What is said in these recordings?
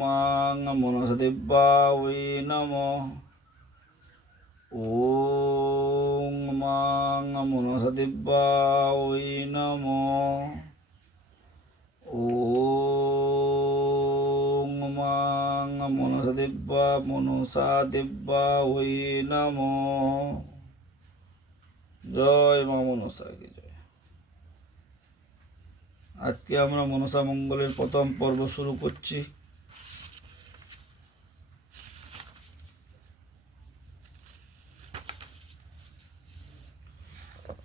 মাং মনসদেবায় নমঃ। ওং মাং মনসদেবায় নমঃ। ওং মাং মনসাদেবায় নমঃ। জয় মা মনসাকে জয়। আজকে আমরা মনসা মঙ্গলের প্রথম পর্ব শুরু করছি।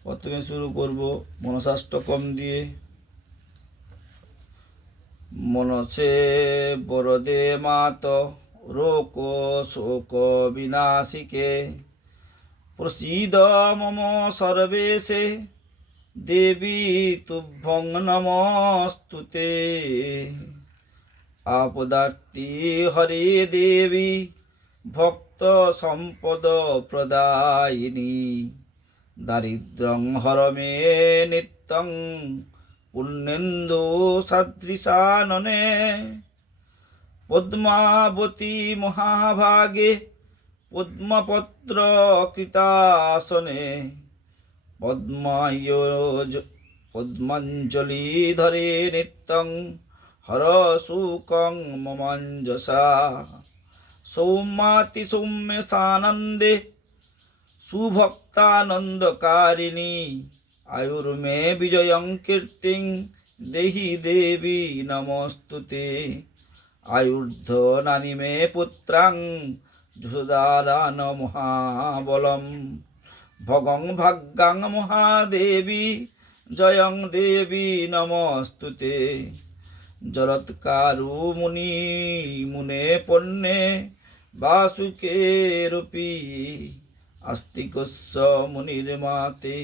প্রথমে শুরু করব মনসাষ্টকম দিয়ে। মনসে বরদে মাত রোক শোক বিনাশিকে প্রসীদ মম সর্বেশে দেবী তুভ্যং নমস্তুতে। আপদার্তি হরে দেবী ভক্ত সম্পদ প্রদায়িনী দারিদ্র্যং হর মে নিত্যং পুণ্যেন্দু সদৃশাননে। পদ্মাবতী মহাভাগে পদ্মপত্র কৃতাসনে পদ্মাঞ্জলি ধরে নিত্যং হর সুকং মমাঞ্জসা। সৌম্যাতি সৌম্য সানন্দে সুভক্তানন্দকারিণী আয়ুর্মে বিজয়ং কীর্তিং দেহি দেবী নমস্তুতে। আয়ুর্ধনানি মে পুত্রাং যশোদারান মহাবলম ভগং ভাগ্যাং মহাদেবী জয়ং দেবী নমস্তুতে। জরৎকারু মুনি মুনে পণ্যে বাসুকে রূপী আস্তিকস্য মুনির্মাতে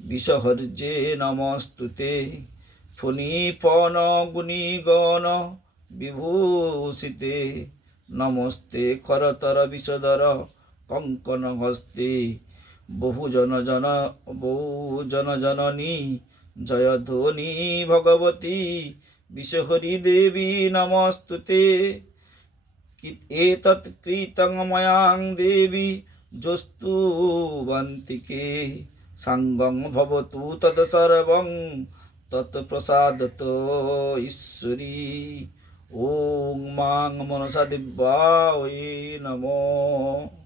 বিষহর্যে নমস্তুতে। ফণি ফণ গুণিগণ বিভূষিতে নমস্তে। খরতর বিষধর কঙ্কন হস্তে বহুজন জননী জয়ধ্বনি ভগবতী বিষহরি দেবী নমস্তুতে। এতৎ কৃতং ময়াং দেবী জস্তুবন্তিকে সাঙ্গং ভবতু তদ সর্বং তৎপ্রসাদত ঈশ্বরী। ওং মাং মনসাদেবায় নমঃ।